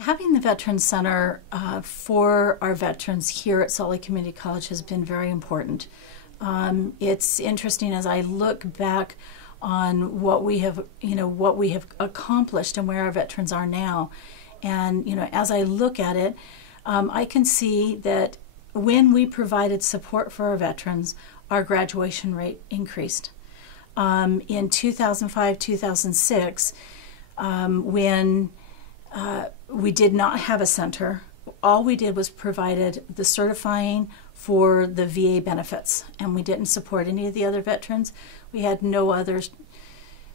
Having the Veterans Center for our veterans here at Salt Lake Community College has been very important. It's interesting as I look back on what we have accomplished and where our veterans are now. And as I look at it, I can see that when we provided support for our veterans, our graduation rate increased. In 2005, 2006, when we did not have a center, all we did was provided the certifying for the VA benefits, and we didn't support any of the other veterans. We had no other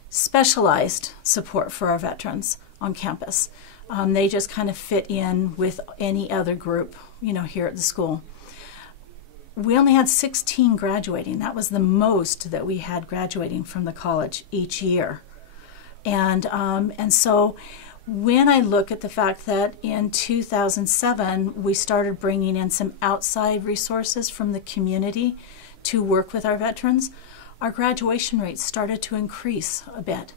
specialized support for our veterans on campus. They just kind of fit in with any other group, here at the school. We only had 16 graduating. That was the most that we had graduating from the college each year. And so when I look at the fact that in 2007 we started bringing in some outside resources from the community to work with our veterans, our graduation rates started to increase a bit.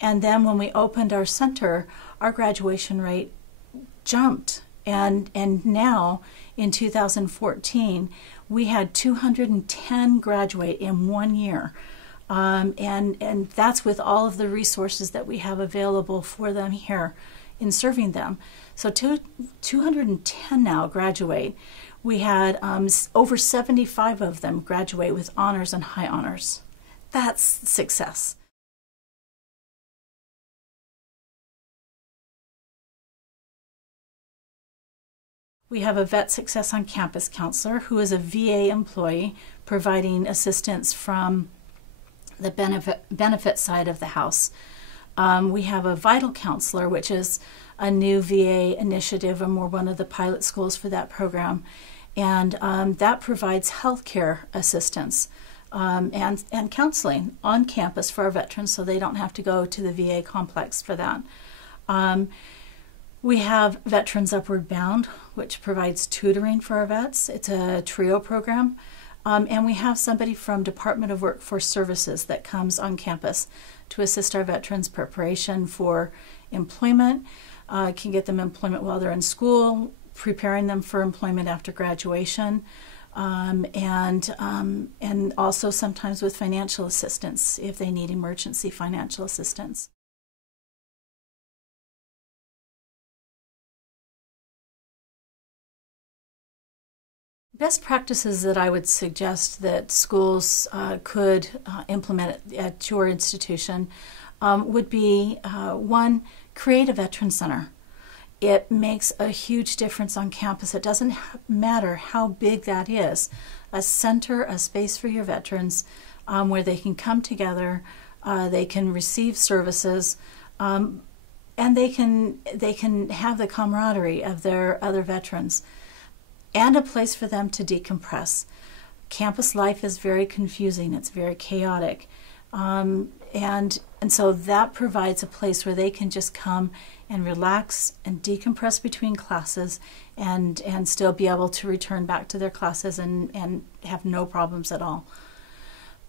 And then when we opened our center, our graduation rate jumped. And now in 2014 we had 210 graduate in 1 year. And that's with all of the resources that we have available for them here in serving them. So 210 now graduate. We had over 75 of them graduate with honors and high honors. That's success. We have a Vet Success on Campus counselor who is a VA employee providing assistance from the benefit side of the house. We have a Vital Counselor, which is a new VA initiative, and we're one of the pilot schools for that program. And that provides healthcare assistance and counseling on campus for our veterans so they don't have to go to the VA complex for that. We have Veterans Upward Bound, which provides tutoring for our vets. It's a TRIO program. And we have somebody from Department of Workforce Services that comes on campus to assist our veterans' preparation for employment, can get them employment while they're in school, preparing them for employment after graduation, and also sometimes with financial assistance if they need emergency financial assistance. Best practices that I would suggest that schools could implement at your institution would be, one, create a veteran center. It makes a huge difference on campus. It doesn't matter how big that is. A center, a space for your veterans where they can come together, they can receive services, and they can have the camaraderie of their other veterans. And a place for them to decompress. Campus life is very confusing, it's very chaotic. And so that provides a place where they can just come and relax and decompress between classes and still be able to return back to their classes and have no problems at all.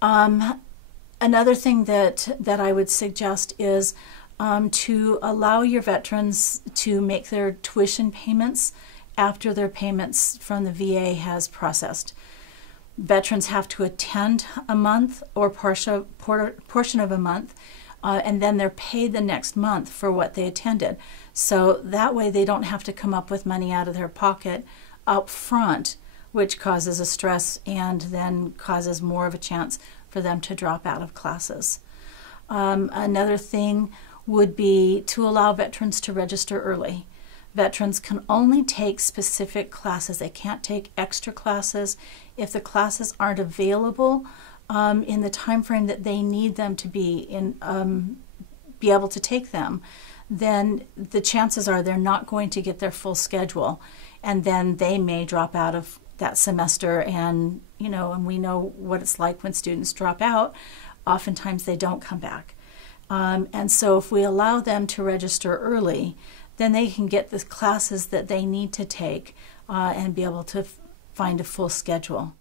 Another thing that I would suggest is to allow your veterans to make their tuition payments after their payments from the VA has processed. Veterans have to attend a month or portion of a month, and then they're paid the next month for what they attended. So that way they don't have to come up with money out of their pocket up front, which causes a stress and then causes more of a chance for them to drop out of classes. Another thing would be to allow veterans to register early. Veterans can only take specific classes. They can't take extra classes. If the classes aren't available in the time frame that they need them to be able to take them, then the chances are they're not going to get their full schedule, and then they may drop out of that semester. And and we know what it's like when students drop out. Oftentimes they don't come back. And so if we allow them to register early, then they can get the classes that they need to take and be able to find a full schedule.